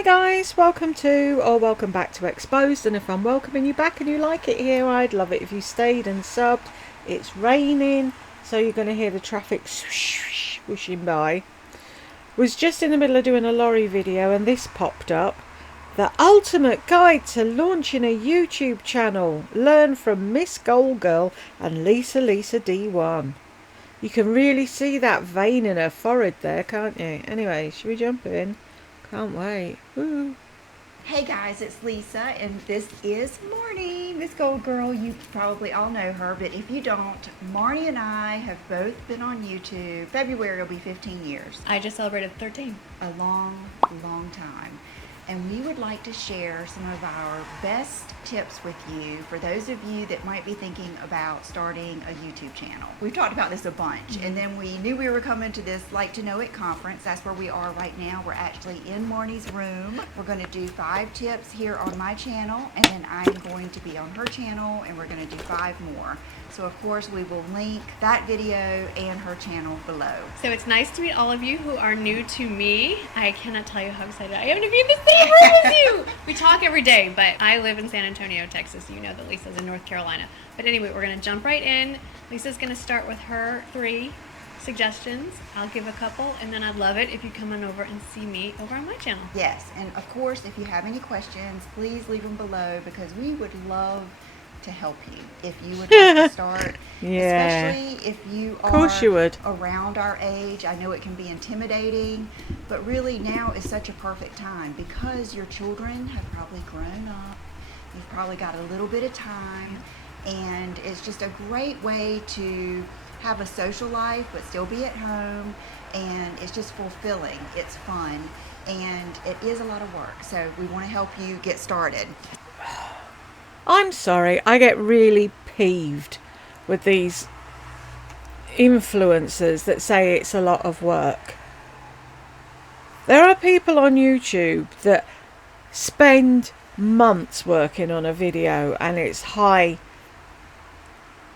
Hi guys, welcome to or welcome back to Exposed, and if I'm welcoming you back and you like it here, I'd love it if you stayed and subbed. It's raining, so you're going to hear the traffic swooshing by. Was just in the middle of doing a lorry video and this popped up. The ultimate guide to launching a YouTube channel. Learn from MsGoldgirl and LisaLisaD1. You can really see that vein in her forehead there, can't you? Anyway, should we jump in? Can't wait. Woo. Hey guys, it's Lisa, and this is Marnie, MsGoldgirl. You probably all know her, but if you don't, Marnie and I have both been on YouTube. February will be 15 years. I just celebrated 13. A long, long time. And we would like to share some of our best tips with you for those of you that might be thinking about starting a YouTube channel. We've talked about this a bunch, and then we knew we were coming to this Like to Know It conference. That's where we are right now. We're actually in Marnie's room. We're going to do 5 tips here on my channel, and then I'm going to be on her channel, and we're going to do 5 more. So of course we will link that video and her channel below. So it's nice to meet all of you who are new to me. I cannot tell you how excited I am to be in the same room as you. We talk every day, but I live in San Antonio, Texas. You know that Lisa's in North Carolina. But anyway, we're going to jump right in. Lisa's going to start with her 3 suggestions. I'll give a couple, and then I'd love it if you come on over and see me over on my channel. Yes, and of course if you have any questions, please leave them below because we would love to help you if you would like to start. Yeah. Especially if you Of course you would. around our age. I know it can be intimidating, but really now is such a perfect time because your children have probably grown up. You've probably got a little bit of time, and it's just a great way to have a social life but still be at home, and it's just fulfilling. It's fun, and it is a lot of work. So we want to help you get started. I'm sorry, I get really peeved with these influencers that say it's a lot of work. There are people on YouTube that spend months working on a video and it's high...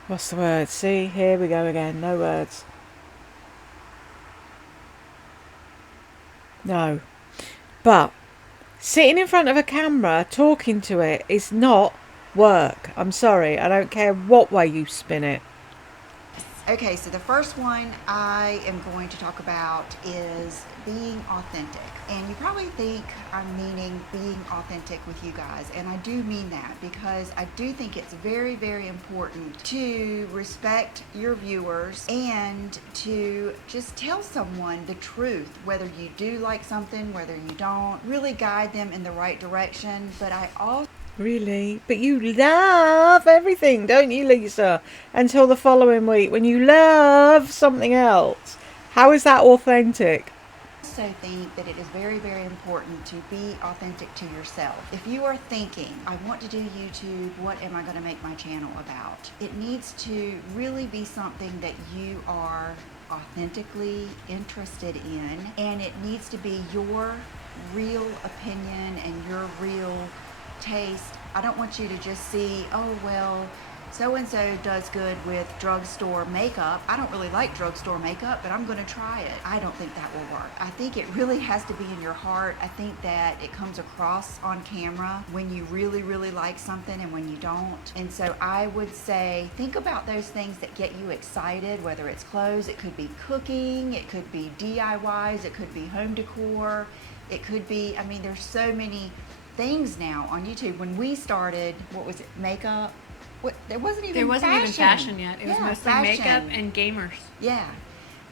What's the word? See, here we go again. No words. No. But sitting in front of a camera talking to it is not work. I'm sorry. I don't care what way you spin it. Okay, so the first one I am going to talk about is being authentic. And you probably think I'm meaning being authentic with you guys, and I do mean that because I do think it's very, very important to respect your viewers and to just tell someone the truth, whether you do like something, whether you don't, really guide them in the right direction. But I also... Really? But you love everything, don't you, Lisa? Until the following week when you love something else. How is that authentic? I also think that it is very, very important to be authentic to yourself. If you are thinking, I want to do YouTube, what am I going to make my channel about? It needs to really be something that you are authentically interested in, and it needs to be your real opinion and your real taste. I don't want you to just see, oh well, so-and-so does good with drugstore makeup. I don't really like drugstore makeup, but I'm going to try it. I don't think that will work. I think it really has to be in your heart. I think that it comes across on camera when you really, really like something and when you don't. And so I would say, think about those things that get you excited, whether it's clothes, it could be cooking, it could be DIYs, it could be home decor, it could be, I mean, there's so many things now on YouTube. When we started, what was it, makeup? There wasn't even fashion yet. It was mostly fashion. makeup and gamers. Yeah.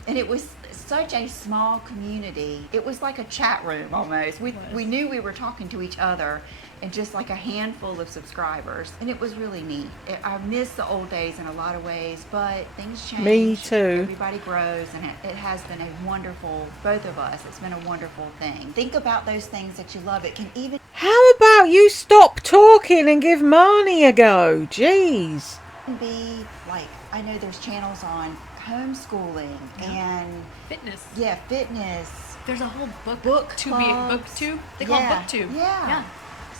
And it was such a small community. It was like a chat room almost. We knew we were talking to each other and just like a handful of subscribers. And it was really neat. I miss the old days in a lot of ways, but things change. Me too. Everybody grows, and it has been a wonderful, both of us, it's been a wonderful thing. Think about those things that you love. It can even... How about you stop talking and give Marnie a go? Jeez. Be like, I know there's channels on homeschooling and fitness. Yeah, fitness. There's a whole book They call it booktube. Yeah.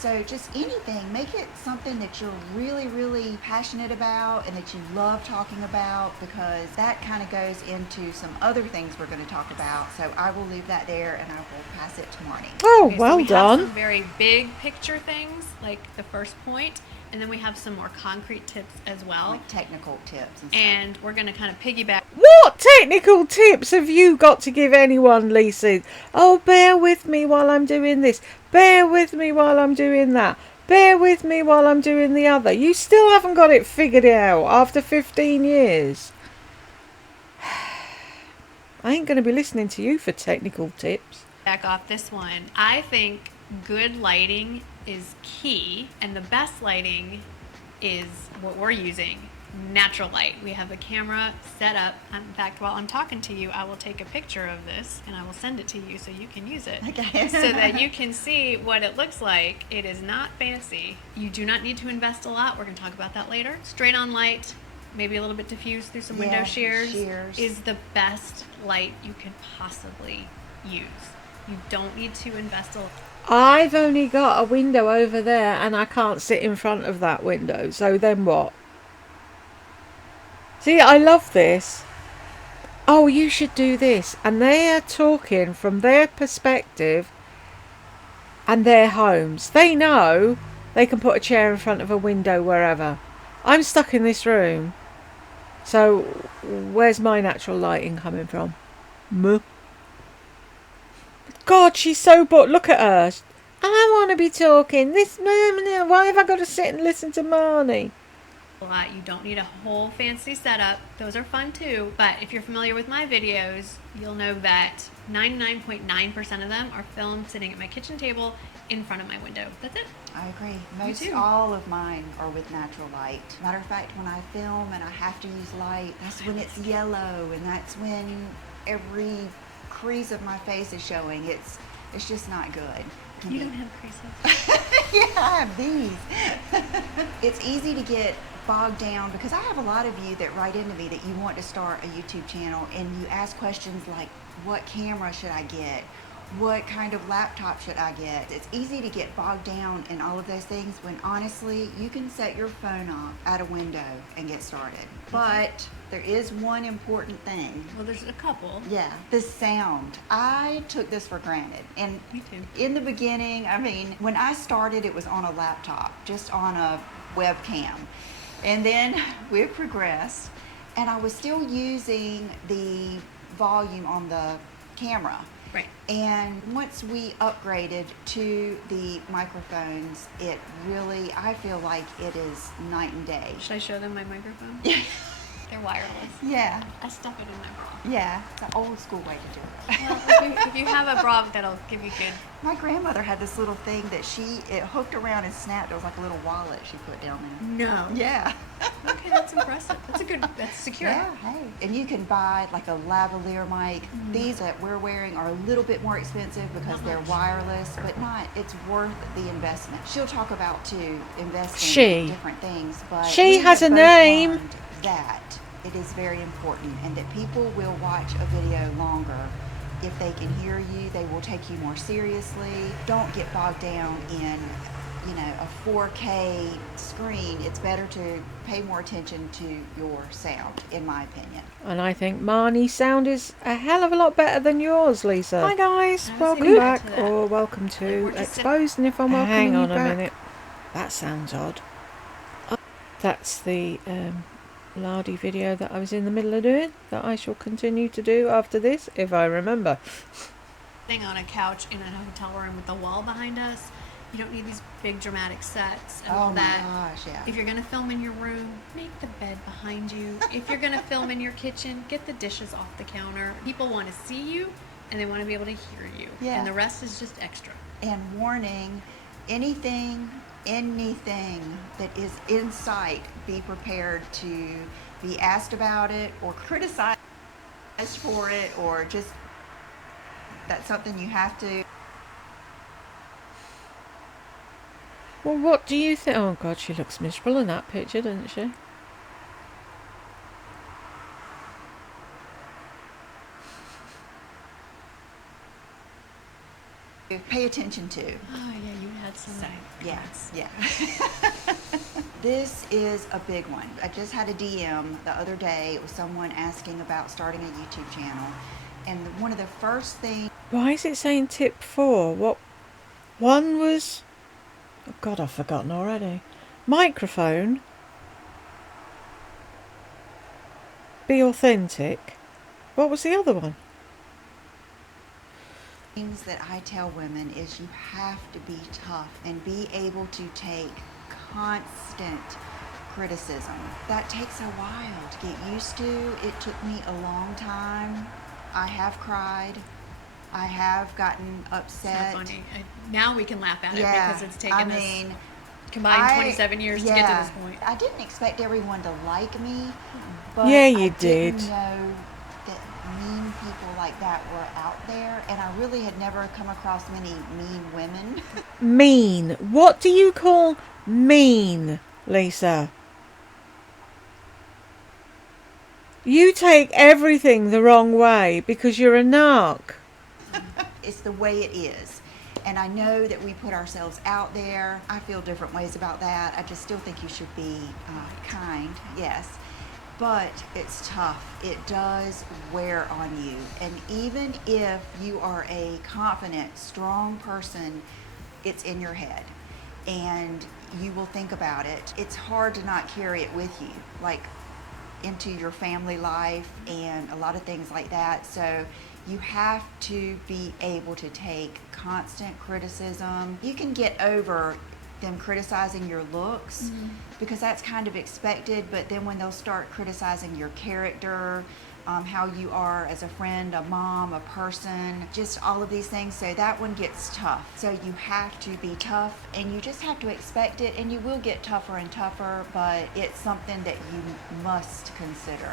So just anything, make it something that you're really, really passionate about and that you love talking about, because that kind of goes into some other things we're going to talk about. So I will leave that there and I will pass it to Marnie. Oh, Okay, so well we done. have some very big picture things, like the first point, and then we have some more concrete tips as well. Like technical tips and stuff. And we're going to kind of piggyback. What technical tips have you got to give anyone, Lisa? Oh, bear with me while I'm doing this. Bear with me while I'm doing that. Bear with me while I'm doing the other. You still haven't got it figured out after 15 years. I ain't going to be listening to you for technical tips. Back off this one. I think good lighting is key, and the best lighting is what we're using, natural light. We have a camera set up. In fact, while I'm talking to you, I will take a picture of this and I will send it to you so you can use it. Okay. So that you can see what it looks like. It is not fancy. You do not need to invest a lot. We're going to talk about that later. Straight on light, maybe a little bit diffused through some window shears, is the best light you could possibly use. You don't need to invest a lot. I've only got a window over there and I can't sit in front of that window. So then what? See, I love this. Oh, you should do this. And they are talking from their perspective and their homes. They know they can put a chair in front of a window wherever. I'm stuck in this room. So where's my natural lighting coming from? Muh. God, she's so bored. Look at her. I want to be talking. Why have I got to sit and listen to Marnie? You don't need a whole fancy setup. Those are fun too. But if you're familiar with my videos, you'll know that 99.9% of them are filmed sitting at my kitchen table in front of my window. That's it. I agree. Most all of mine are with natural light. Matter of fact, when I film and I have to use light, that's when it's yellow, and that's when every crease of my face is showing. It's just not good. You don't have creases. Yeah, I have these. It's easy to get bogged down because I have a lot of you that write into me that you want to start a YouTube channel, and you ask questions like, what camera should I get? What kind of laptop should I get? It's easy to get bogged down in all of those things when honestly you can set your phone off at a window and get started. But there is one important thing. Well, there's a couple. Yeah, the sound. I took this for granted. And Me too. in the beginning, I mean, when I started, it was on a laptop, just on a webcam. And then we've progressed, and I was still using the volume on the camera. Right. And once we upgraded to the microphones, it really, I feel like it is night and day. Should I show them my microphone? They're wireless. Yeah. I stuff it in my bra. Yeah, it's an old school way to do it. Well, if you have a bra, that'll give you good. My grandmother had this little thing that it hooked around and snapped. It was like a little wallet she put down there. No. Yeah. Okay, that's impressive. That's secure. Yeah, hey. And you can buy like a lavalier mic. These that we're wearing are a little bit more expensive because they're wireless, but it's worth the investment. She'll talk about too, investing in different things, but she has a both name. learned that it is very important, and that people will watch a video longer if they can hear you. They will take you more seriously. Don't get bogged down in a 4K screen. It's better to pay more attention to your sound, in my opinion. And I think Marnie's sound is a hell of a lot better than yours, Lisa. Hi guys, I was welcome gonna back, get to that. or welcome Like, to we're just Exposed, and if I'm welcoming hang on you a back. minute. That sounds odd. That's the Lardy video that I was in the middle of doing, that I shall continue to do after this, if I remember. Thing on a couch in a hotel room with the wall behind us. You don't need these big dramatic sets and all that. Oh my gosh, yeah. If you're gonna film in your room, make the bed behind you. If you're gonna film in your kitchen, get the dishes off the counter. People want to see you and they want to be able to hear you. Yeah. And the rest is just extra. And warning, anything that is in sight, be prepared to be asked about it or criticized for it, or just that's something you have to. Well, what do you think? Oh God, she looks miserable in that picture, doesn't she? Pay attention to. Oh yeah, you had That's So, yeah, comments. yeah. This is a big one. I just had a DM the other day. It was someone asking about starting a YouTube channel. And one of the first things... Why is it saying tip 4? What one was? Oh God, I've forgotten already. Microphone. Be authentic. What was the other one? things that I tell women is you have to be tough and be able to take constant criticism. That takes a while to get used to. It took me a long time. I have cried. I have gotten upset. It's not funny. Now we can laugh at it because it's taken us combined 27 years to get to this point. I didn't expect everyone to like me, but Yeah, I you didn't did. know that mean people like that were out there, and I really had never come across many mean women. Mean. What do you call mean, Lisa? You take everything the wrong way because you're a narc. It's the way it is. And I know that we put ourselves out there. I feel different ways about that. I just still think you should be kind, yes. But it's tough. It does wear on you. And even if you are a confident, strong person, it's in your head. And you will think about it. It's hard to not carry it with you, like into your family life and a lot of things like that. So you have to be able to take constant criticism. You can get over them criticizing your looks because that's kind of expected, but then when they'll start criticizing your character, how you are as a friend, a mom, a person, just all of these things. So that one gets tough. So you have to be tough and you just have to expect it, and you will get tougher and tougher, but it's something that you must consider.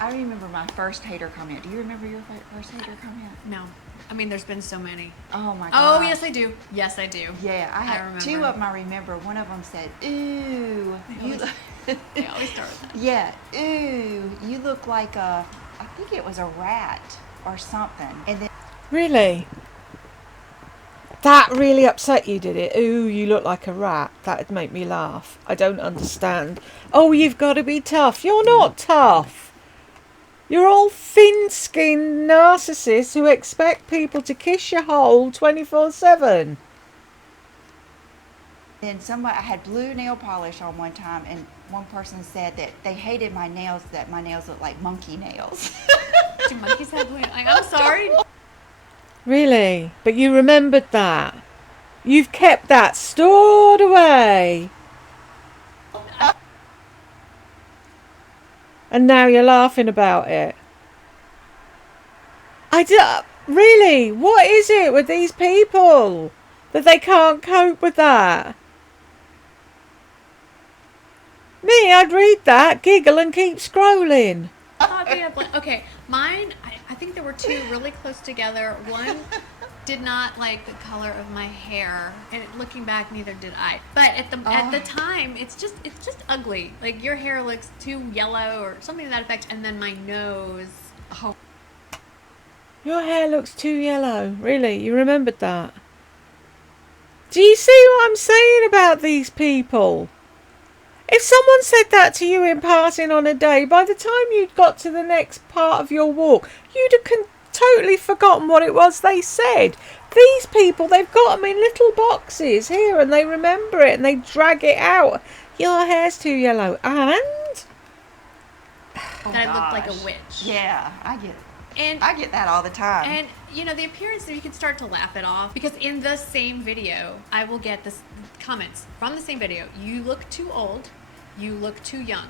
I remember my first hater comment. Do you remember your first hater comment? No. I mean, there's been so many. Oh my Oh, gosh. yes, I do. Yes, I do. Yeah, I had remember. 2 of them I remember. One of them said, "Ooh, They always start with that. yeah, ooh, you look like I think it was a rat or something." And then Really? That really upset you, did it? Ooh, you look like a rat. That'd make me laugh. I don't understand. Oh, you've got to be tough. You're not tough. You're all thin-skinned narcissists who expect people to kiss your hole 24/7. somebody, I had blue nail polish on one time, and one person said that they hated my nails, that my nails looked like monkey nails. Do monkeys have blue? I'm sorry. Really? But you remembered that. You've kept that stored away. And now you're laughing about it. Really? What is it with these people that they can't cope with that? Me, I'd read that, giggle and keep scrolling. Okay, mine, I think there were 2 really close together. One did not like the color of my hair, and looking back, neither did I. But at the time, it's just ugly. Like, your hair looks too yellow or something to that effect, and then my nose. Oh, Your hair looks too yellow. Really? You remembered that? Do you see what I'm saying about these people? If someone said that to you in passing on a day, by the time you'd got to the next part of your walk, you'd have totally forgotten what it was they said. These people, they've got them in little boxes here, and they remember it, and they drag it out. Your hair's too yellow, and... oh That I looked like gosh. a witch. Yeah, I get that all the time. And, the appearance, you can start to laugh it off, because in the same video, I will get this comments from the same video. You look too old. You look too young.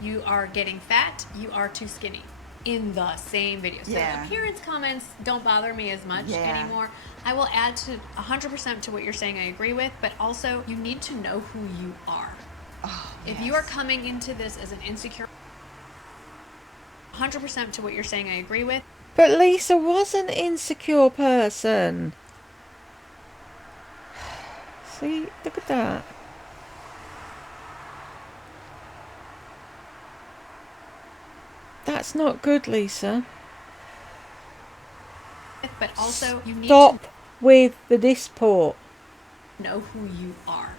You are getting fat. You are too skinny. In the same video. So appearance comments don't bother me as much anymore. I will add to 100% to what you're saying I agree with, but also you need to know who you are. Oh, If you are coming into this as an insecure, 100% to what you're saying I agree with. But Lisa was an insecure person. See, look at that. That's not good, Lisa. But also you need Stop with the disport. know who you are.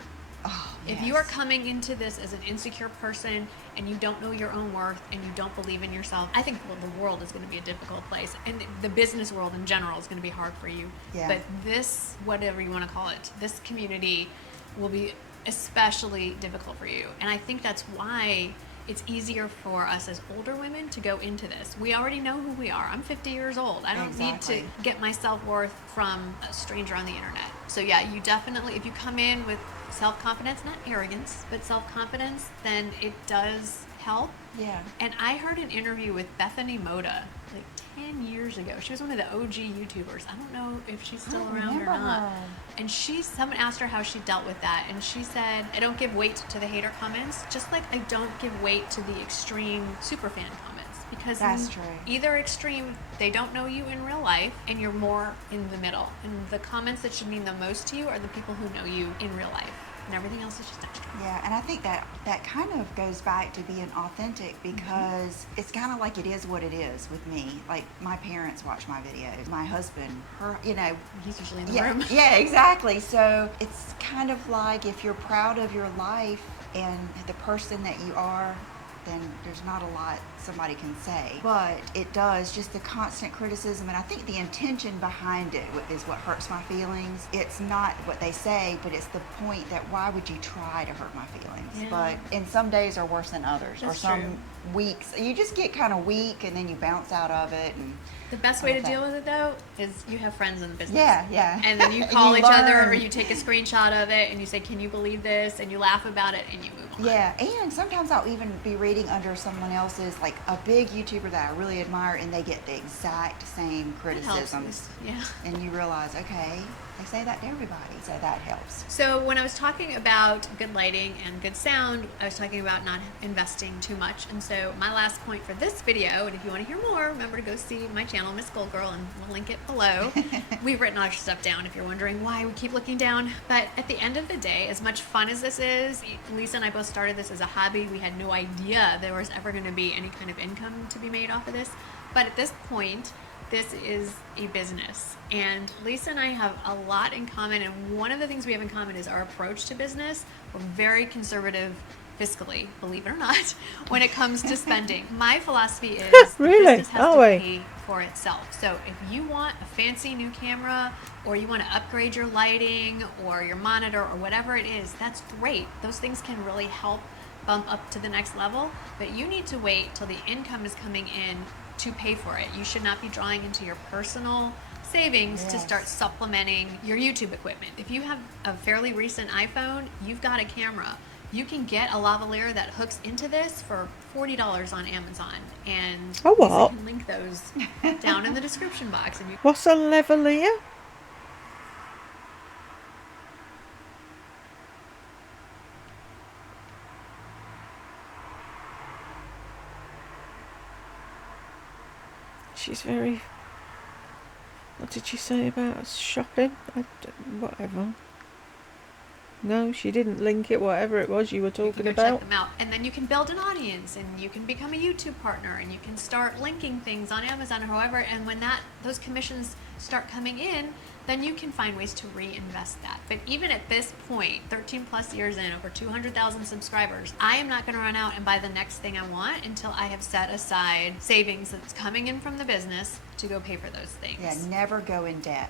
Oh, If yes. you are coming into this as an insecure person and you don't know your own worth and you don't believe in yourself, I think the world is going to be a difficult place. And the business world in general is going to be hard for you. Yeah. But this, whatever you want to call it, this community will be especially difficult for you. And I think that's why it's easier for us as older women to go into this. We already know who we are. I'm 50 years old. I don't need to get my self-worth from a stranger on the internet. So yeah, you definitely, if you come in with self-confidence, not arrogance, but self-confidence, then it does help. Yeah. And I heard an interview with Bethany Moda like 10 years ago. She was one of the OG YouTubers. I don't know if she's still around or not. Her. And someone asked her how she dealt with that. And she said, I don't give weight to the hater comments, just like I don't give weight to the extreme superfan comments. Because that's true. Either extreme, they don't know you in real life, and you're more in the middle. And the comments that should mean the most to you are the people who know you in real life. And everything else is just extra. Yeah, and I think that kind of goes back to being authentic, because it's kind of like it is what it is with me. Like, my parents watch my videos. My husband, he's usually in the room. Yeah, exactly. So it's kind of like, if you're proud of your life and the person that you are, then there's not a lot somebody can say. But it does, just the constant criticism, and I think the intention behind it is what hurts my feelings. It's not what they say, but it's the point that why would you try to hurt my feelings? Yeah. But and some days are worse than others. That's or some true. weeks you just get kind of weak, and then you bounce out of it. And the best way to deal with it, though, is you have friends in the business. Yeah. And then you call each other, or you take a screenshot of it and you say, can you believe this? And you laugh about it and you move on. Yeah, and sometimes I'll even be reading under someone else's, like a big YouTuber that I really admire, and they get the exact same criticisms. Yeah. And you realize, okay, they say that to everybody, so that helps. So when I was talking about good lighting and good sound, I was talking about not investing too much. And so my last point for this video, and if you want to hear more, remember to go see my channel, MsGoldgirl, and we'll link it below. We've written all our stuff down if you're wondering why we keep looking down. But at the end of the day, as much fun as this is, Lisa and I both started this as a hobby. We had no idea there was ever going to be any kind of income to be made off of this. But at this point, this is a business, and Lisa and I have a lot in common, and one of the things we have in common is our approach to business. We're very conservative fiscally, believe it or not, when it comes to spending. My philosophy is Really? business has to pay for itself. So if you want a fancy new camera, or you want to upgrade your lighting or your monitor or whatever it is, that's great. Those things can really help bump up to the next level, but you need to wait till the income is coming in to pay for it. You should not be drawing into your personal savings to start supplementing your YouTube equipment. If you have a fairly recent iPhone, you've got a camera. You can get a lavalier that hooks into this for $40 on Amazon, and Oh, what? I can link those down in the description box. And you What's a lavalier? She's very... What did she say about shopping? Whatever. No, she didn't link it, whatever it was you were talking go about. check them out, and then you can build an audience, and you can become a YouTube partner, and you can start linking things on Amazon or however. And when those commissions start coming in, then you can find ways to reinvest that. But even at this point, 13 plus years in, over 200,000 subscribers, I am not going to run out and buy the next thing I want until I have set aside savings that's coming in from the business to go pay for those things. Yeah, never go in debt.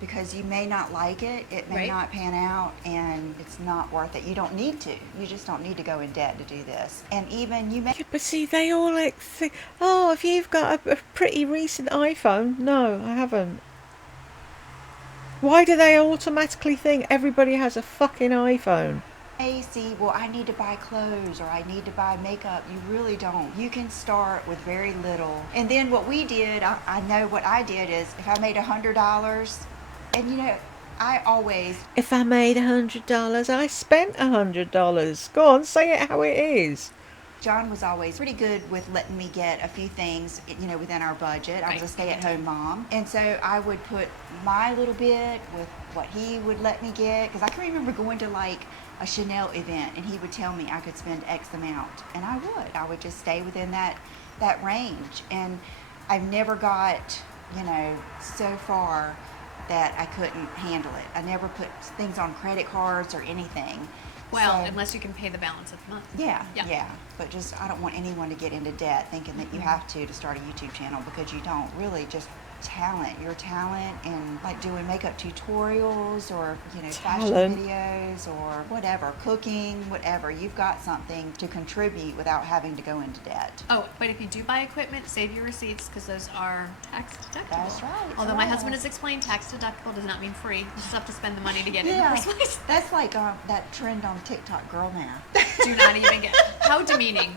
Because you may not like it, it may not pan out, and it's not worth it. You don't need to. You just don't need to go in debt to do this. And even you may... Yeah, but see, they all like think, oh, if you've got a pretty recent iPhone. No, I haven't. Why do they automatically think everybody has a fucking iPhone? See, well, I need to buy clothes, or I need to buy makeup. You really don't. You can start with very little. And then what we did, I know what I did is, if I made $100, and I always... If I made $100, I spent $100. Go on, say it how it is. John was always pretty good with letting me get a few things, within our budget. I was a stay-at-home mom. And so I would put my little bit with what he would let me get. Because I can remember going to, like, a Chanel event, and he would tell me I could spend X amount. And I would just stay within that range. And I've never got, so far that I couldn't handle it. I never put things on credit cards or anything. Well, So, unless you can pay the balance of the month. yeah. But just, I don't want anyone to get into debt thinking that you have to start a YouTube channel, because you don't. Really, just your talent and like doing makeup tutorials, or fashion videos, or whatever, cooking, whatever. You've got something to contribute without having to go into debt. Oh, but if you do buy equipment, save your receipts, because those are tax deductible. That's right. Although my husband has explained tax deductible does not mean free. You just have to spend the money to get it in the first place. That's like that trend on TikTok, girl math. Do not even get, how demeaning.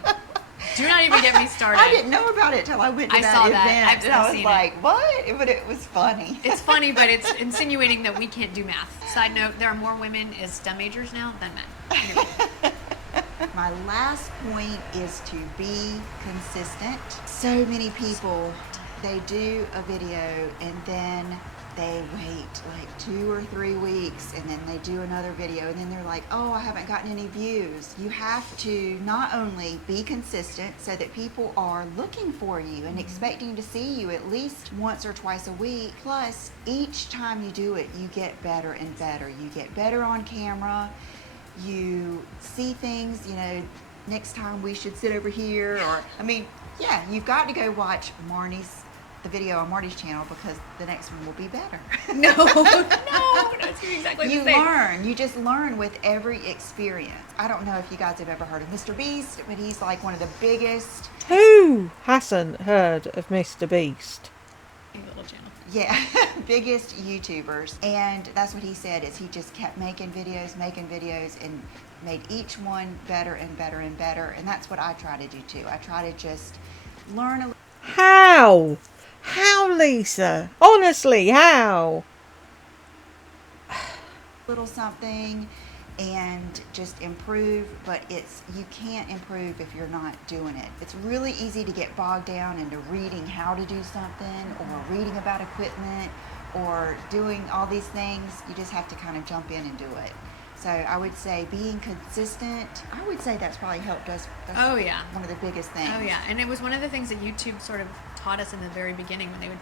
Do not even get me started. I didn't know about it till I went to that saw event. that. And I was like, what? But it was funny. It's funny, but it's insinuating that we can't do math. Side note, there are more women as STEM majors now than men. Anyway. My last point is to be consistent. So many people, they do a video and then they wait like 2 or 3 weeks, and then they do another video, and then they're like, oh, I haven't gotten any views. You have to not only be consistent so that people are looking for you and expecting to see you at least once or twice a week, plus each time you do it, you get better and better. You get better on camera. You see things, next time we should sit over here, or, you've got to go watch the video on Marty's channel, because the next one will be better. No, that's exactly You learn. You just learn with every experience. I don't know if you guys have ever heard of Mr. Beast, but he's like one of the biggest. Who hasn't heard of Mr. Beast? Little channel. Yeah, biggest YouTubers. And that's what he said, is he just kept making videos and made each one better and better and better. And that's what I try to do too. I try to just learn a How? How, Lisa? Honestly, how? little something and just improve, but you can't improve if you're not doing it. It's really easy to get bogged down into reading how to do something, or reading about equipment, or doing all these things. You just have to kind of jump in and do it. So I would say being consistent, I would say that's probably helped us. That's one of the biggest things. Oh yeah, and it was one of the things that YouTube sort of taught us in the very beginning when they would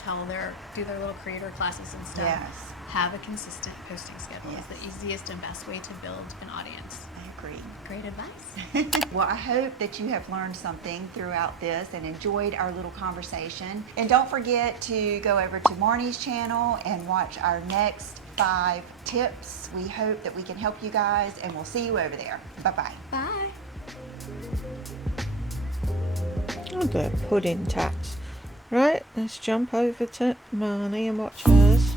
do their little creator classes and stuff. Yes. Have a consistent posting schedule. Yes. It's the easiest and best way to build an audience. I agree. Great advice. Well, I hope that you have learned something throughout this and enjoyed our little conversation. And don't forget to go over to Marnie's channel and watch our next 5 tips. We hope that we can help you guys, and we'll see you over there. Bye-bye. Bye. Oh, the pudding tats. Right, let's jump over to Marnie and watch hers.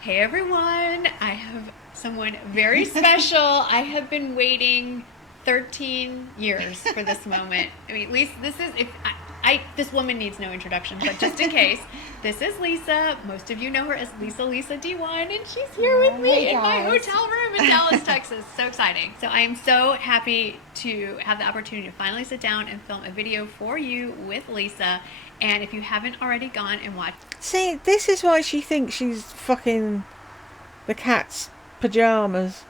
Hey everyone, I have someone very special. I have been waiting 13 years for this moment. I mean, at least this is, this woman needs no introduction, but just in case, this is Lisa. Most of you know her as LisaLisaD1, and she's here with me in my hotel room in Dallas, Texas. So exciting. So I am so happy to have the opportunity to finally sit down and film a video for you with Lisa. And if you haven't already gone and watched... See, this is why she thinks she's fucking the cat's pyjamas.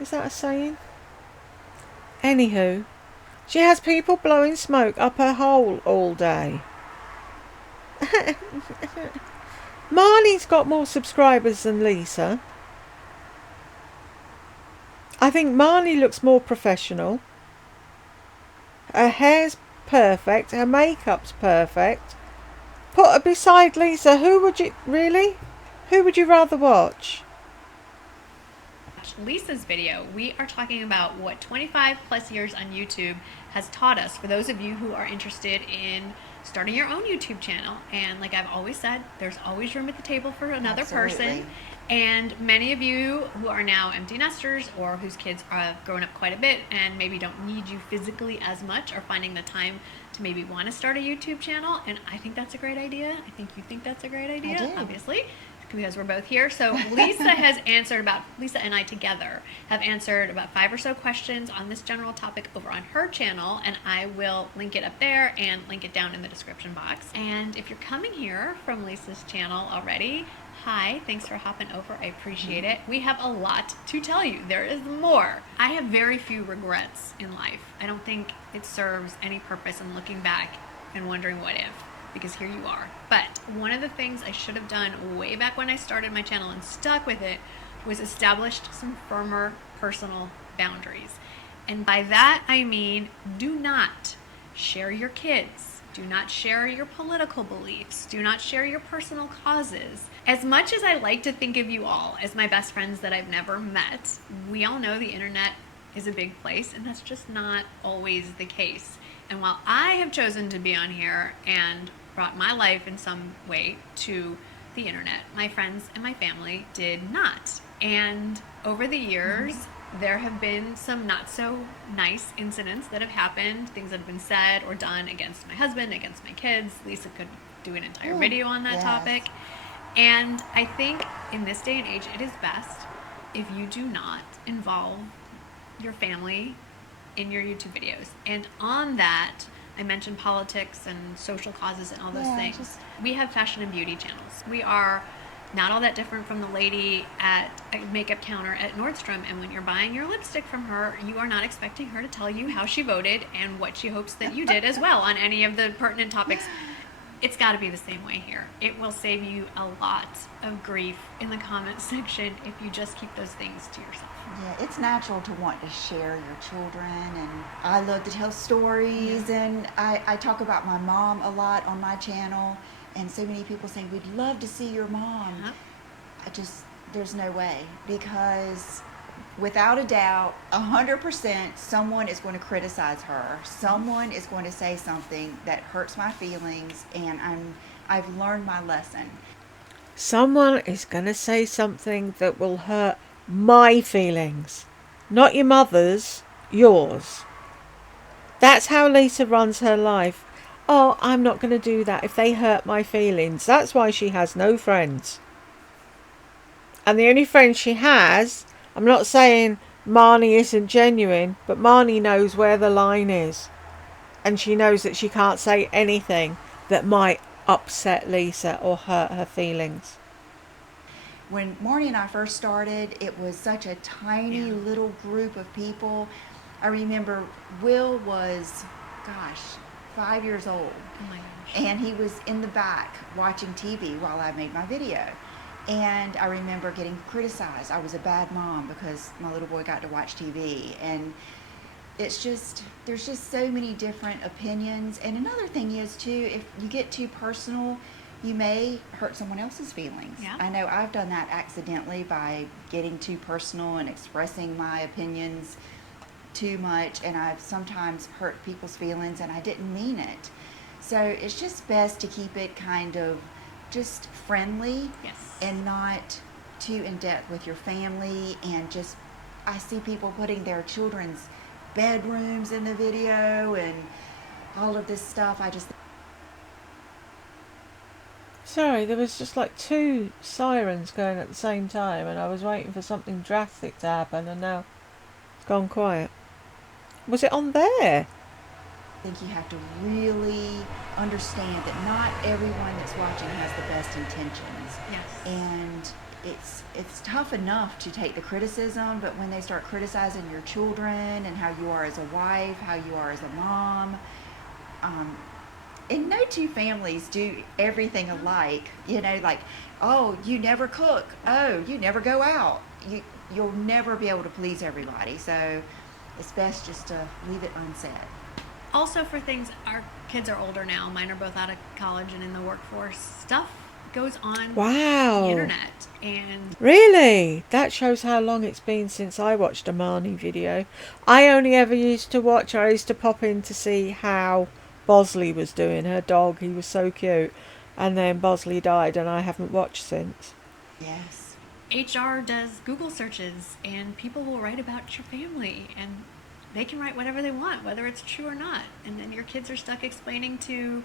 Is that a saying? Anywho, she has people blowing smoke up her hole all day. Marnie's got more subscribers than Lisa. I think Marnie looks more professional. Her hair's perfect. Her makeup's perfect. Put her beside Lisa. Who would you rather watch? Lisa's video, we are talking about what 25 plus years on YouTube has taught us, for those of you who are interested in starting your own YouTube channel. And like I've always said, there's always room at the table for another person. And many of you who are now empty nesters, or whose kids have grown up quite a bit and maybe don't need you physically as much, are finding the time to maybe want to start a YouTube channel. And I think that's a great idea. I think you think that's a great idea, I do. obviously, because we're both here. So Lisa Lisa and I together have answered about 5 or so questions on this general topic over on her channel, and I will link it up there and link it down in the description box. And if you're coming here from Lisa's channel already, hi, thanks for hopping over. I appreciate it. We have a lot to tell you. There is more. I have very few regrets in life. I don't think it serves any purpose in looking back and wondering what if. because here you are. But one of the things I should have done way back when I started my channel and stuck with it was established some firmer personal boundaries. And by that I mean, do not share your kids. Do not share your political beliefs. Do not share your personal causes. As much as I like to think of you all as my best friends that I've never met, we all know the internet is a big place, and that's just not always the case. And while I have chosen to be on here and brought my life in some way to the internet, my friends and my family did not. And over the years, there have been some not so nice incidents that have happened, things that have been said or done against my husband, against my kids. Lisa could do an entire video on that topic. And I think in this day and age, it is best if you do not involve your family in your YouTube videos. And on that, I mentioned politics and social causes and all those things. We have fashion and beauty channels. We are not all that different from the lady at a makeup counter at Nordstrom, and when you're buying your lipstick from her, you are not expecting her to tell you how she voted and what she hopes that you did as well on any of the pertinent topics. It's got to be the same way here. It will save you a lot of grief in the comment section if you just keep those things to yourself. Yeah, it's natural to want to share your children, and I love to tell stories, and I talk about my mom a lot on my channel, and so many people say, we'd love to see your mom. There's no way, because without a doubt, 100%, someone is going to criticize her. Someone is going to say something that hurts my feelings, and I've learned my lesson. Someone is going to say something that will hurt my feelings. Not your mother's, yours. That's how Lisa runs her life. Oh, I'm not going to do that if they hurt my feelings. That's why she has no friends. And the only friends she has, I'm not saying Marnie isn't genuine, but Marnie knows where the line is. And she knows that she can't say anything that might upset Lisa or hurt her feelings. When Marnie and I first started, it was such a tiny little group of people. I remember Will was, 5 years old. Oh my gosh. And he was in the back watching TV while I made my video. And I remember getting criticized. I was a bad mom because my little boy got to watch TV. And it's just, there's just so many different opinions. And another thing is too, if you get too personal, you may hurt someone else's feelings. Yeah. I know I've done that accidentally by getting too personal and expressing my opinions too much, and I've sometimes hurt people's feelings and I didn't mean it. So it's just best to keep it kind of just friendly and not too in depth with your family. And just, I see people putting their children's bedrooms in the video and all of this stuff. Sorry, there was just like 2 sirens going at the same time, and I was waiting for something drastic to happen, and now it's gone quiet. Was it on there? I think you have to really understand that not everyone that's watching has the best intentions. Yes. And it's tough enough to take the criticism, but when they start criticizing your children and how you are as a wife, how you are as a mom, and no two families do everything alike. You know, like, oh, you never cook. Oh, you never go out. You'll never be able to please everybody. So it's best just to leave it unsaid. Also, for things, our kids are older now. Mine are both out of college and in the workforce. Stuff goes on the internet. And really? That shows how long it's been since I watched a Marnie video. I only ever used to watch, I used to pop in to see how Bosley was doing, her dog. He was so cute. And then Bosley died and I haven't watched since. Yes. HR does Google searches, and people will write about your family, and they can write whatever they want, whether it's true or not. And then your kids are stuck explaining to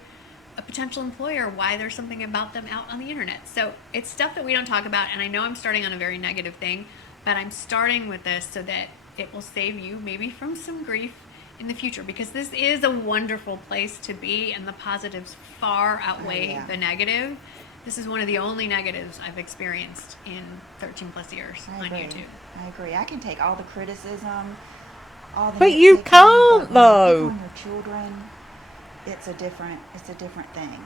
a potential employer why there's something about them out on the internet. So it's stuff that we don't talk about, and I know I'm starting on a very negative thing, but I'm starting with this so that it will save you maybe from some grief in the future, because this is a wonderful place to be, and the positives far outweigh the negative. This is one of the only negatives I've experienced in 13 plus years on YouTube. I agree. I can take all the criticism, all the But you can't, though. On your children, it's a different thing.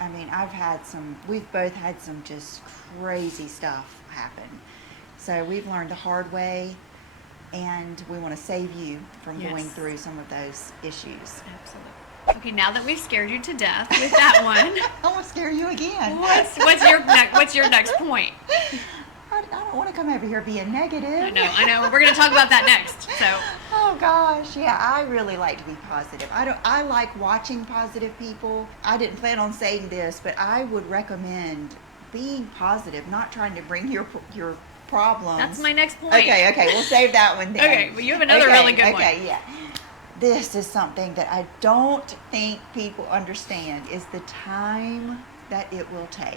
I mean, we've both had some just crazy stuff happen. So we've learned the hard way, and we want to save you from going through some of those issues. Absolutely. Okay, now that we've scared you to death with that one, I want to scare you again. What's your next point? I don't want to come over here being negative. I know. We're going to talk about that next. So. Oh gosh, yeah, I really like to be positive. I like watching positive people. I didn't plan on saying this, but I would recommend being positive, not trying to bring your problems. That's my next point. Okay, we'll save that one then. Okay, well, you have another really good one. Okay, yeah. This is something that I don't think people understand, is the time that it will take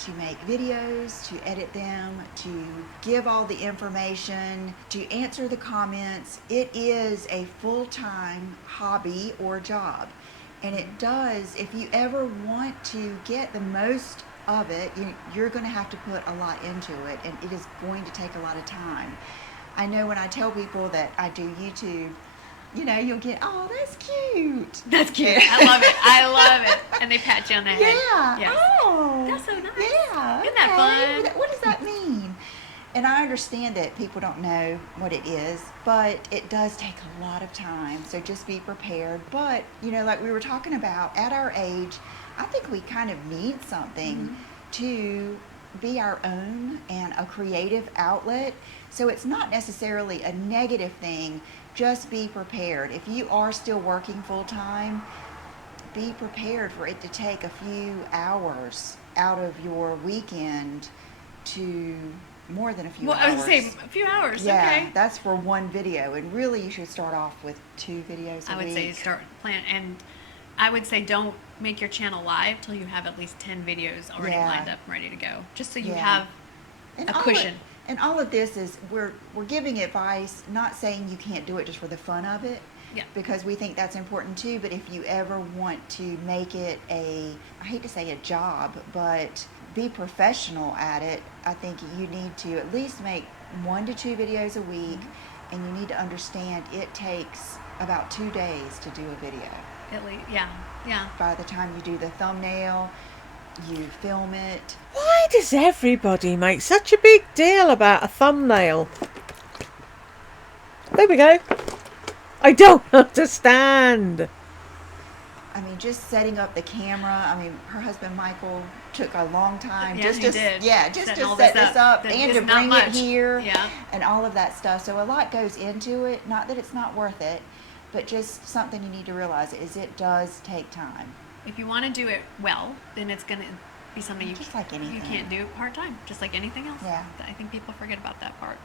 to make videos, to edit them, to give all the information, to answer the comments. It is a full-time hobby or job. And it does, if you ever want to get the most of it, you're going to have to put a lot into it, and it is going to take a lot of time. I know when I tell people that I do YouTube, you'll get, oh, that's cute. That's cute. I love it. And they pat you on the head. Yeah. Yes. Oh. That's so nice. Yeah. Isn't that fun? What does that mean? And I understand that people don't know what it is, but it does take a lot of time. So just be prepared. But, like we were talking about, at our age, I think we kind of need something to be our own and a creative outlet. So it's not necessarily a negative thing. Just be prepared. If you are still working full time, be prepared for it to take a few hours out of your weekend to more than a few hours. Well, I was saying a few hours. Yeah, okay. that's for one video. And really, you should start off with 2 videos a week. I would say start plan, and I would say don't make your channel live till you have at least 10 videos already lined up and ready to go, just so you have a cushion. And all of this is, we're giving advice, not saying you can't do it just for the fun of it, because we think that's important too. But if you ever want to make it I hate to say a job, but be professional at it, I think you need to at least make 1 to 2 videos a week, and you need to understand it takes about 2 days to do a video. At least, yeah. By the time you do the thumbnail, you film it. Why does everybody make such a big deal about a thumbnail? There we go. I don't understand. I mean, just setting up the camera. I mean, her husband Michael took a long time just to set this up and to bring it here Yeah. and all of that stuff. So a lot goes into it. Not that it's not worth it, but just something you need to realize is it does take time. If you want to do it well, then it's going to be something Just like anything. you can't do part-time, just like anything else. Yeah. I think people forget about that part.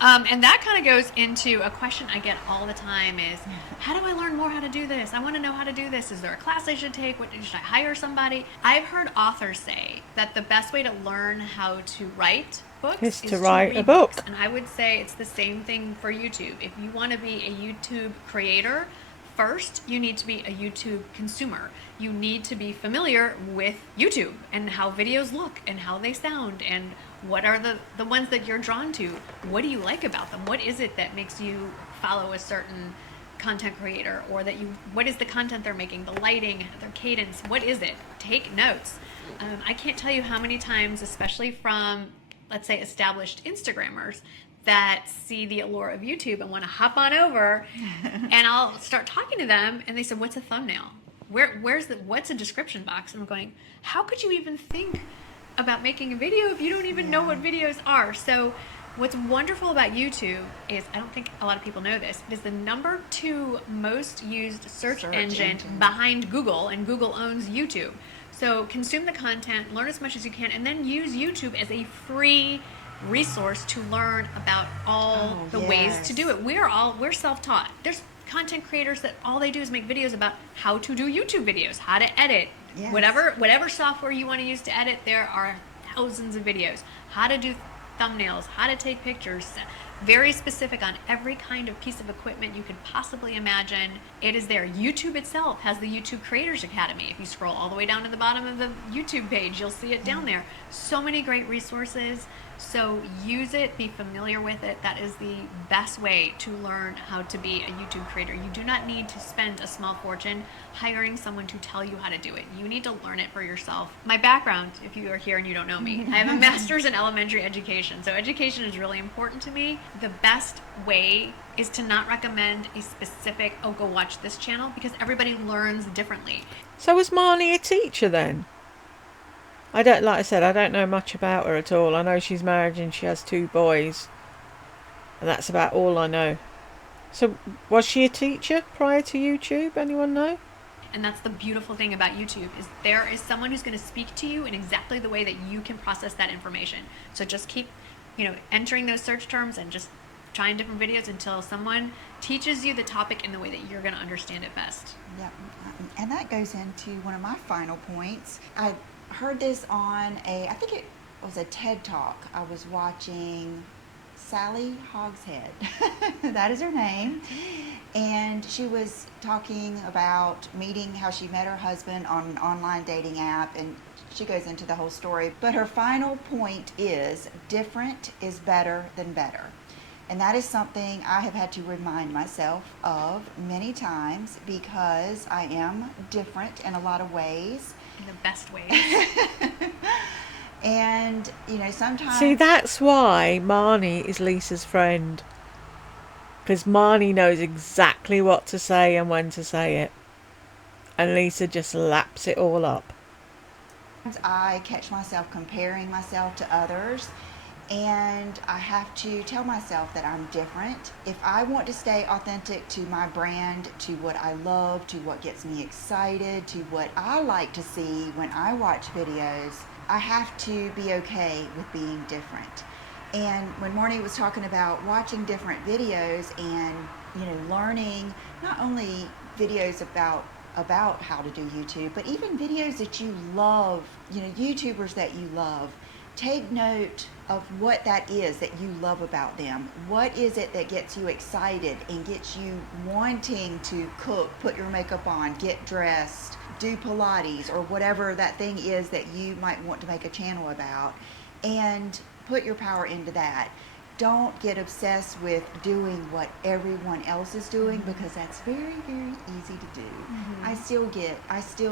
And that kind of goes into a question I get all the time is, how do I learn more how to do this? I want to know how to do this. Is there a class I should take? Should I hire somebody? I've heard authors say that the best way to learn how to write books is to read write a book. books. And I would say it's the same thing for YouTube. If you want to be a YouTube creator, first, you need to be a YouTube consumer. You need to be familiar with YouTube and how videos look and how they sound and what are the ones that you're drawn to. What do you like about them? What is it that makes you follow a certain content creator, or what is the content they're making, the lighting, their cadence, what is it? Take notes. I can't tell you how many times, especially from, let's say, established Instagrammers, that see the allure of YouTube and want to hop on over, and I'll start talking to them, and they say, "What's a thumbnail? What's a description box?" And I'm going, "How could you even think about making a video if you don't even know what videos are?" So, what's wonderful about YouTube is, I don't think a lot of people know this, it is the number 2 most used search engine behind Google, and Google owns YouTube. So, consume the content, learn as much as you can, and then use YouTube as a free resource to learn about all the ways to do it. We're self-taught. There's content creators that all they do is make videos about how to do YouTube videos, how to edit, whatever software you want to use to edit. There are thousands of videos. How to do thumbnails, how to take pictures, very specific on every kind of piece of equipment you could possibly imagine. It is there. YouTube itself has the YouTube Creators Academy. If you scroll all the way down to the bottom of the YouTube page, you'll see it down there. So many great resources. So use it, be familiar with it. That is the best way to learn how to be a YouTube creator. You do not need to spend a small fortune hiring someone to tell you how to do it. You need to learn it for yourself. My background, if you are here and you don't know me, I have a master's in elementary education. So education is really important to me. The best way is to not recommend a specific, oh, go watch this channel, because everybody learns differently. So was Marnie a teacher then? Like I said, I don't know much about her at all. I know she's married and she has 2 boys. And that's about all I know. So was she a teacher prior to YouTube? Anyone know? And that's the beautiful thing about YouTube, is there is someone who's going to speak to you in exactly the way that you can process that information. So just keep, entering those search terms and just trying different videos until someone teaches you the topic in the way that you're going to understand it best. Yeah, and that goes into one of my final points. I heard this on I think it was a TED Talk. I was watching Sally Hogshead, that is her name, and she was talking about how she met her husband on an online dating app, and she goes into the whole story. But her final point is, different is better than better. And that is something I have had to remind myself of many times, because I am different in a lot of ways. In the best ways. And, sometimes... See, that's why Marnie is Lisa's friend. Because Marnie knows exactly what to say and when to say it. And Lisa just laps it all up. I catch myself comparing myself to others, and I have to tell myself that I'm different. If I want to stay authentic to my brand, to what I love, to what gets me excited, to what I like to see when I watch videos, I have to be okay with being different. And when Marnie was talking about watching different videos and, learning not only videos about how to do YouTube, but even videos that you love, YouTubers that you love, take note of what that is that you love about them. What is it that gets you excited and gets you wanting to cook, put your makeup on, get dressed, do Pilates, or whatever that thing is that you might want to make a channel about, and put your power into that. Don't get obsessed with doing what everyone else is doing, because that's very, very easy to do. I still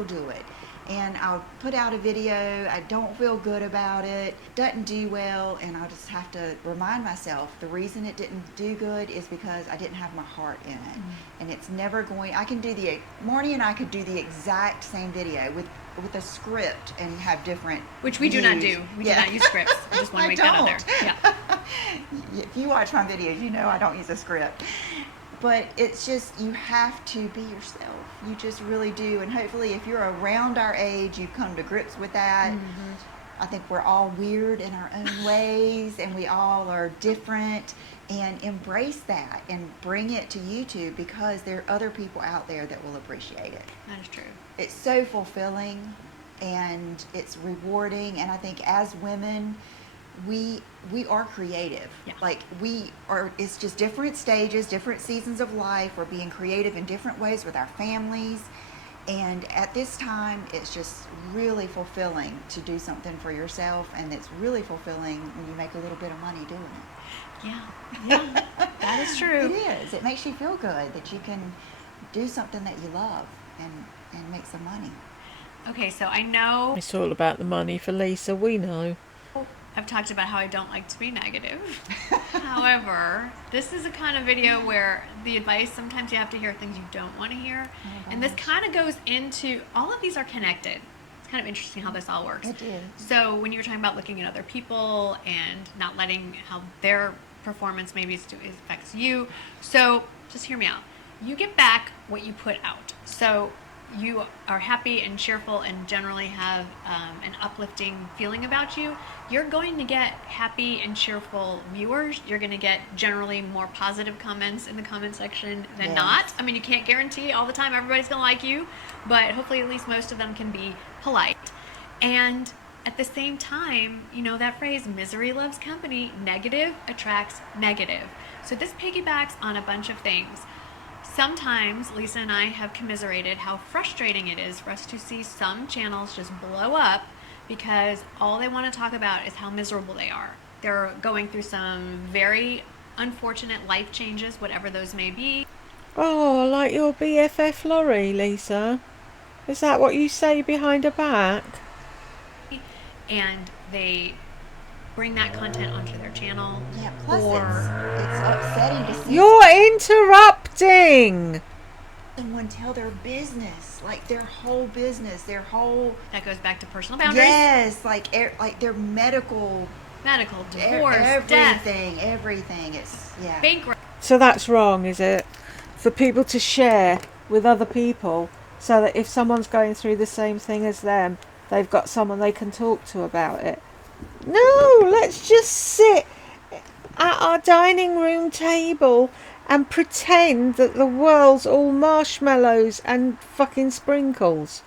do it. And I'll put out a video, I don't feel good about it, doesn't do well, and I'll just have to remind myself the reason it didn't do good is because I didn't have my heart in it. And it's never going, Marnie and I could do the exact same video with a script and have different Which we views. do not do. We do not use scripts. I just want to make that out there. Yeah. If you watch my videos, you know I don't use a script. But it's just, you have to be yourself. You just really do. And hopefully if you're around our age, you've come to grips with that. I think we're all weird in our own ways, and we all are different, and embrace that and bring it to YouTube, because there are other people out there that will appreciate it. That is true. It's so fulfilling and it's rewarding, and I think as women, we are creative. Yeah. It's just different stages, different seasons of life. We're being creative in different ways with our families. And at this time, it's just really fulfilling to do something for yourself, and it's really fulfilling when you make a little bit of money doing it. Yeah, that is true. It is. It makes you feel good that you can do something that you love and make some money. Okay, so I know It's all about the money for Lisa, we know. I've talked about how I don't like to be negative. However, this is a kind of video where the advice, sometimes you have to hear things you don't want to hear. And this kind of goes into, all of these are connected. It's kind of interesting how this all works. It is. So when you were talking about looking at other people and not letting how their performance maybe affects you. So just hear me out. You get back what you put out. So you are happy and cheerful and generally have an uplifting feeling about you, you're going to get happy and cheerful viewers. You're going to get generally more positive comments in the comment section than not. I mean, you can't guarantee all the time everybody's going to like you, but hopefully at least most of them can be polite. And at the same time, that phrase, misery loves company, negative attracts negative. So this piggybacks on a bunch of things. Sometimes Lisa and I have commiserated how frustrating it is for us to see some channels just blow up because all they want to talk about is how miserable they are. They're going through some very unfortunate life changes, whatever those may be. Oh, like your BFF Laurie, Lisa. Is that what you say behind her back? And they bring that content onto their channel. Yeah, plus it's upsetting to see You're interrupting! someone tell their business, like their whole business, their whole... That goes back to personal boundaries. Yes, like their medical divorce, everything, death, everything. It's, yeah. bankrupt. So that's wrong, is it? For people to share with other people so that if someone's going through the same thing as them, they've got someone they can talk to about it. No, let's just sit at our dining room table and pretend that the world's all marshmallows and fucking sprinkles.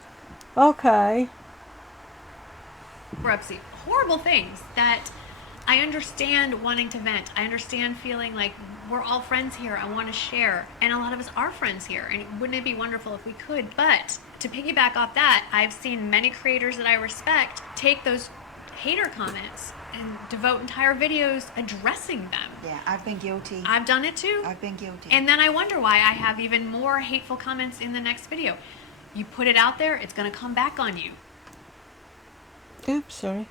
Okay. Bankruptcy. Horrible things that I understand wanting to vent. I understand feeling like we're all friends here. I want to share. And a lot of us are friends here. And wouldn't it be wonderful if we could? But to piggyback off that, I've seen many creators that I respect take those hater comments and devote entire videos addressing them. Yeah, I've been guilty. I've done it too. I've been guilty. And then I wonder why I have even more hateful comments in the next video. You put it out there, it's going to come back on you. Oops, sorry.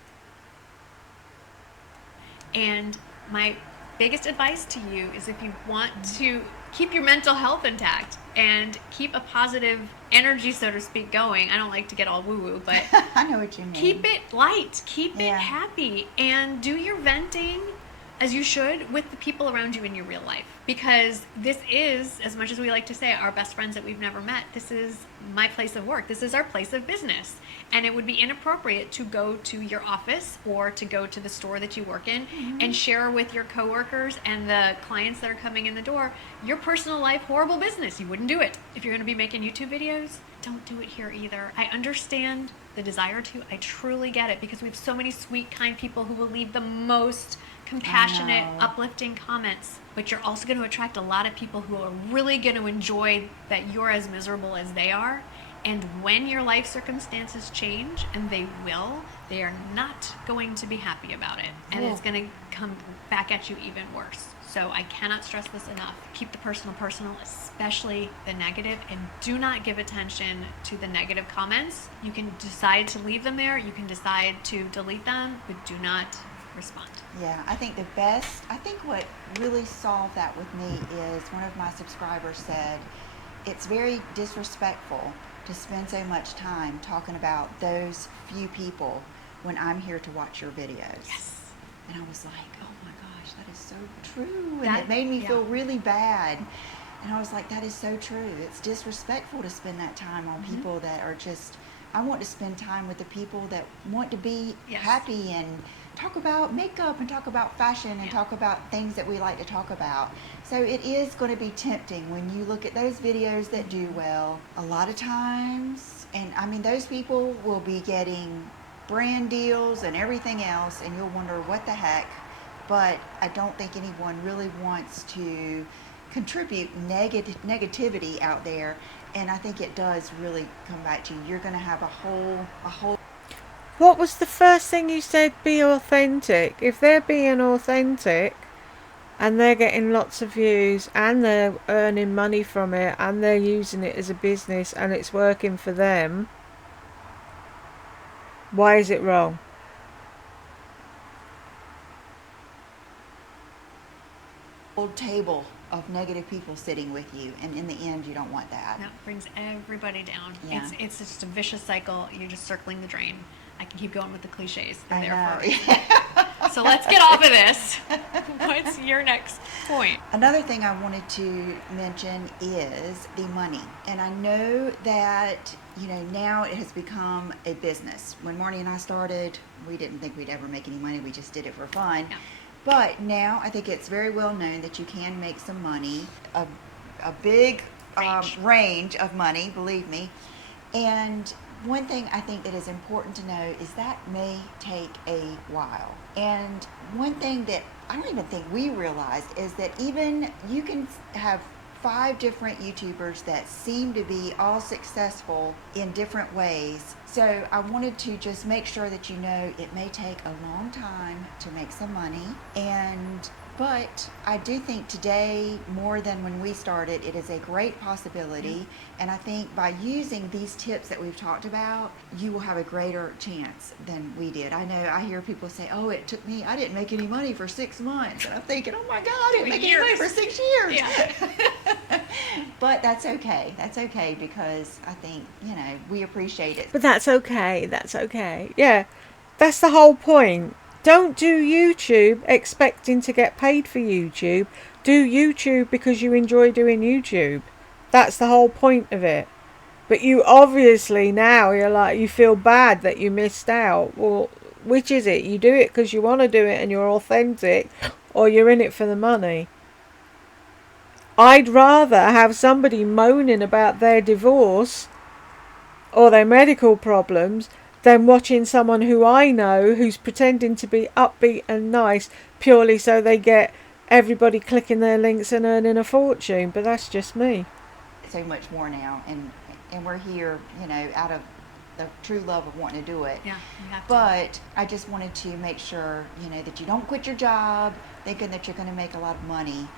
And my biggest advice to you is if you want to keep your mental health intact and keep a positive energy, so to speak, going. I don't like to get all woo-woo, but I know what you mean. keep it light, keep it happy, and do your venting as you should with the people around you in your real life. Because this is, as much as we like to say, our best friends that we've never met, this is my place of work. This is our place of business. And it would be inappropriate to go to your office or to go to the store that you work in and share with your coworkers and the clients that are coming in the door your personal life, horrible business. You wouldn't do it. If you're going to be making YouTube videos, don't do it here either. I understand the desire to. I truly get it, because we have so many sweet, kind people who will leave the most compassionate, uplifting comments. But you're also going to attract a lot of people who are really going to enjoy that you're as miserable as they are. And when your life circumstances change, and they will, they are not going to be happy about it. And it's going to come back at you even worse. So I cannot stress this enough. Keep the personal, especially the negative, and do not give attention to the negative comments. You can decide to leave them there. You can decide to delete them, but do not respond. Yeah, I think what really solved that with me is one of my subscribers said, it's very disrespectful to spend so much time talking about those few people when I'm here to watch your videos. Yes. And I was like, oh my gosh, that is so true. And it made me feel really bad. And I was like, that is so true. It's disrespectful to spend that time on people that are just, I want to spend time with the people that want to be happy and talk about makeup and talk about fashion and talk about things that we like to talk about. So it is going to be tempting when you look at those videos that do well. A lot of times, and I mean, those people will be getting brand deals and everything else, and you'll wonder what the heck. But I don't think anyone really wants to contribute negativity out there, and I think it does really come back to you. You're going to have a whole. What was the first thing you said? Be authentic. If they're being authentic and they're getting lots of views and they're earning money from it and they're using it as a business and it's working for them, why is it wrong? Old table of negative people sitting with you, and in the end you don't want that. That brings everybody down. Yeah. It's just a vicious cycle. You're just circling the drain. I can keep going with the cliches. They're I there know. for a reason. So let's get off of this. What's your next point? Another thing I wanted to mention is the money. And I know that, now it has become a business. When Marnie and I started, we didn't think we'd ever make any money. We just did it for fun. Yeah. But now I think it's very well known that you can make some money, a big range of money, believe me. And one thing I think that is important to know is that may take a while. And one thing that I don't even think we realized is that even you can have 5 different YouTubers that seem to be all successful in different ways. So I wanted to just make sure that you know it may take a long time to make some money, but I do think today, more than when we started, it is a great possibility. And I think by using these tips that we've talked about, you will have a greater chance than we did. I know I hear people say, oh, it took me, I didn't make any money for 6 months. And I'm thinking, oh my God, I didn't make any money for 6 years. Yeah. But that's okay. That's okay, because I think, we appreciate it. But that's okay. That's okay. Yeah. That's the whole point. Don't do YouTube expecting to get paid for YouTube. Do YouTube because you enjoy doing YouTube. That's the whole point of it. But you obviously now, you feel bad that you missed out. Well, which is it? You do it because you want to do it and you're authentic, or you're in it for the money. I'd rather have somebody moaning about their divorce or their medical problems than watching someone who I know who's pretending to be upbeat and nice purely so they get everybody clicking their links and earning a fortune. But that's just me. So much more now, and we're here, out of the true love of wanting to do it. Yeah, you have to. But I just wanted to make sure, that you don't quit your job thinking that you're going to make a lot of money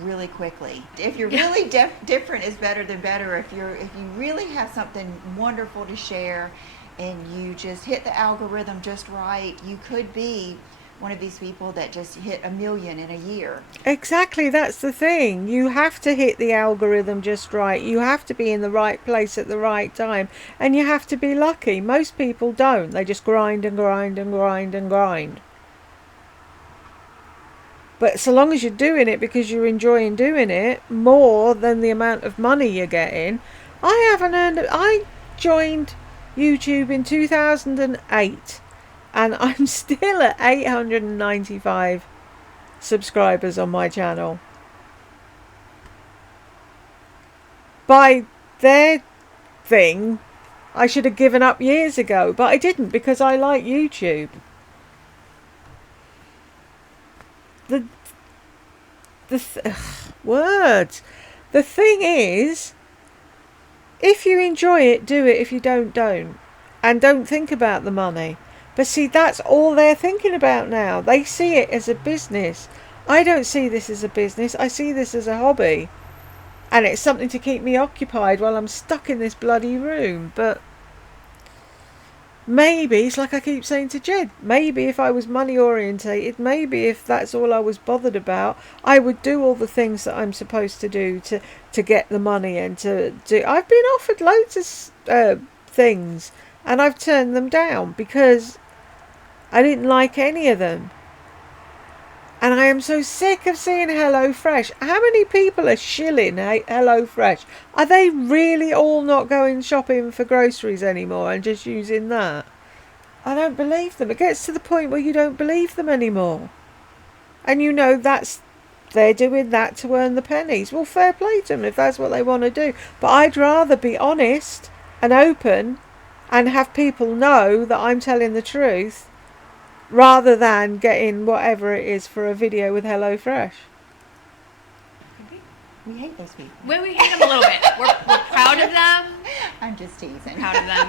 really quickly. If you're really different is better than better. If you really have something wonderful to share, and you just hit the algorithm just right, you could be one of these people that just hit 1 million in a year. Exactly, that's the thing. You have to hit the algorithm just right. You have to be in the right place at the right time, and you have to be lucky. Most people don't. They just grind and grind and grind and grind. But so long as you're doing it because you're enjoying doing it more than the amount of money you're getting. I joined YouTube in 2008, and I'm still at 895 subscribers on my channel. By their thing, I should have given up years ago, but I didn't, because I like YouTube. Words. The thing is, if you enjoy it, do it. If you don't. And don't think about the money. But see, that's all they're thinking about now. They see it as a business. I don't see this as a business. I see this as a hobby. And it's something to keep me occupied while I'm stuck in this bloody room. But maybe, it's like I keep saying to Jed, maybe if I was money orientated, maybe if that's all I was bothered about, I would do all the things that I'm supposed to do to get the money and to do. I've been offered loads of things, and I've turned them down because I didn't like any of them. And I am so sick of seeing HelloFresh. How many people are shilling HelloFresh? Are they really all not going shopping for groceries anymore and just using that? I don't believe them. It gets to the point where you don't believe them anymore. And they're doing that to earn the pennies. Well, fair play to them if that's what they want to do. But I'd rather be honest and open and have people know that I'm telling the truth, rather than getting whatever it is for a video with HelloFresh. We hate those people. Well, we hate them a little bit. We're proud of them. I'm just teasing. Proud of them.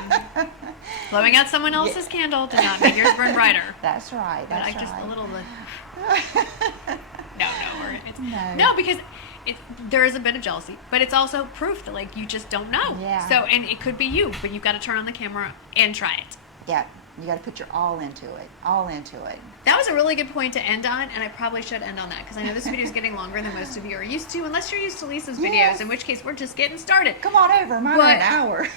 Blowing out someone else's candle does not make yours burn brighter. That's right. But That's just right. a little bit. No, because there is a bit of jealousy, but it's also proof that you just don't know. Yeah. So, and it could be you, but you've got to turn on the camera and try it. Yeah. You got to put your all into it. All into it. That was a really good point to end on, and I probably should end on that because I know this video is getting longer than most of you are used to, unless you're used to Lisa's videos, Yes. in which case we're just getting started. Come on over. Mine are an hour.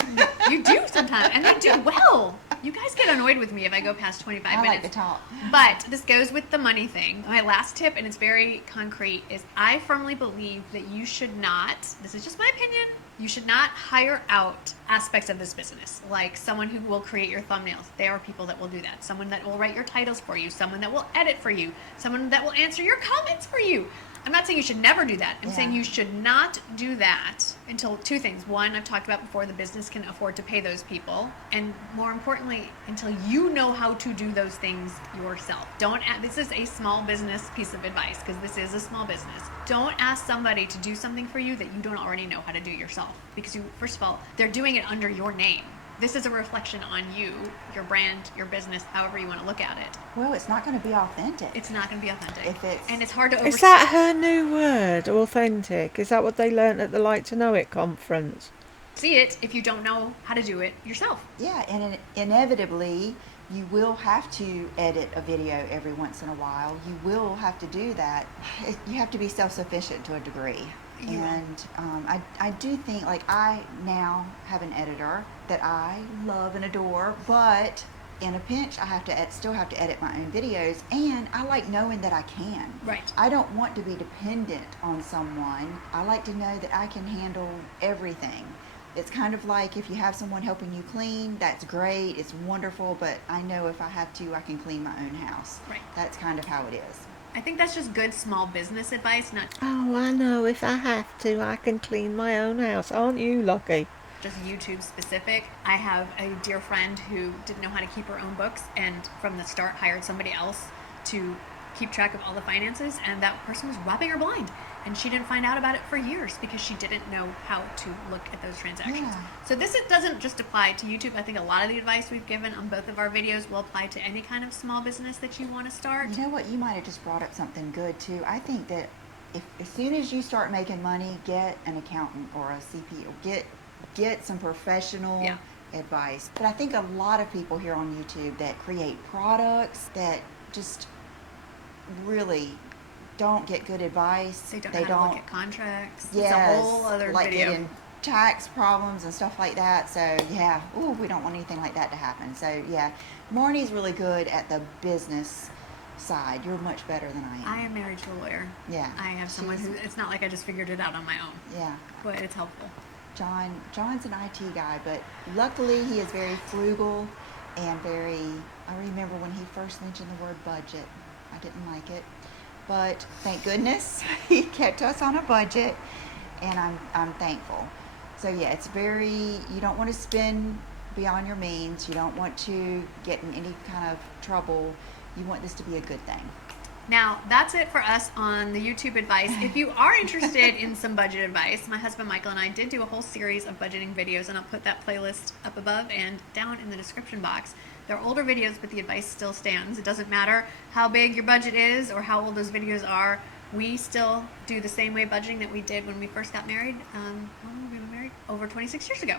You do sometimes, and they do well. You guys get annoyed with me if I go past 25 I minutes. like to talk. But this goes with the money thing. My last tip, and it's very concrete, is I firmly believe that you should not, this is just my opinion, you should not hire out aspects of this business, like someone who will create your thumbnails. There are people that will do that. Someone that will write your titles for you. Someone that will edit for you. Someone that will answer your comments for you. I'm not saying you should never do that. I'm Yeah. saying you should not do that until two things. One, I've talked about before, the business can afford to pay those people. And more importantly, until you know how to do those things yourself. This is a small business piece of advice, because this is a small business. Don't ask somebody to do something for you that you don't already know how to do yourself. Because first of all, they're doing it under your name. This is a reflection on you, your brand, your business, however you want to look at it. Well, it's not going to be authentic. It's not going to be authentic. And it's hard to Is that her new word, authentic? Is that what they learnt at the Like to Know It conference? see it if you don't know how to do it yourself. Yeah, and inevitably, you will have to edit a video every once in a while. You will have to do that. You have to be self-sufficient to a degree. And I do think, like, I now have an editor that I love and adore, but in a pinch, I still have to edit my own videos, and I like knowing that I can. Right. I don't want to be dependent on someone. I like to know that I can handle everything. It's kind of like if you have someone helping you clean, that's great, it's wonderful, but I know if I have to, I can clean my own house. Right. That's kind of how it is. I think that's just good small business advice, not Oh, I know, if I have to, I can clean my own house. Aren't you lucky? just YouTube specific. I have a dear friend who didn't know how to keep her own books, and from the start hired somebody else to keep track of all the finances, and that person was robbing her blind. And she didn't find out about it for years because she didn't know how to look at those transactions. Yeah. So doesn't just apply to YouTube. I think a lot of the advice we've given on both of our videos will apply to any kind of small business that you want to start. You know what? You might have just brought up something good too. I think that as soon as you start making money, get an accountant or a CPA. Get some professional advice. But I think a lot of people here on YouTube that create products that just really don't get good advice. They don't know how to look at contracts. Yes, It's a whole other like video. getting tax problems and stuff like that. So yeah, we don't want anything like that to happen. So yeah, Marnie's really good at the business side. You're much better than I am. I am married to a lawyer. Yeah. I have someone who, it's not like I just figured it out on my own. Yeah. But it's helpful. John's an IT guy, but luckily he is very frugal and I remember when he first mentioned the word budget, I didn't like it, but thank goodness he kept us on a budget, and I'm thankful. So yeah, you don't want to spend beyond your means. You don't want to get in any kind of trouble. You want this to be a good thing. Now, that's it for us on the YouTube advice. If you are interested in some budget advice, my husband Michael and I did do a whole series of budgeting videos, and I'll put that playlist up above and down in the description box. They're older videos, but the advice still stands. It doesn't matter how big your budget is or how old those videos are. We still do the same way budgeting that we did when we first got married. When we were married? Over 26 years ago.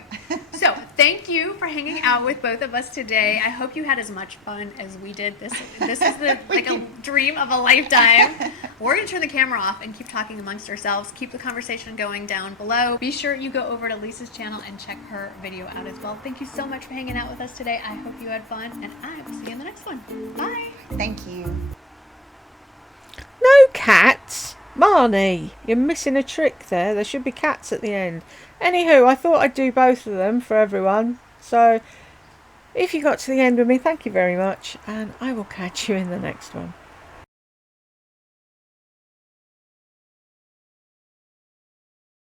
So thank you for hanging out with both of us today. I hope you had as much fun as we did. This is like a dream of a lifetime. We're going to turn the camera off and keep talking amongst ourselves. Keep the conversation going down below. Be sure you go over to Lisa's channel and check her video out as well. Thank you so much for hanging out with us today. I hope you had fun, and I will see you in the next one. Bye. Thank you. No cats? Marnie, you're missing a trick there. There should be cats at the end. Anywho, I thought I'd do both of them for everyone. So, if you got to the end with me, thank you very much. And I will catch you in the next one.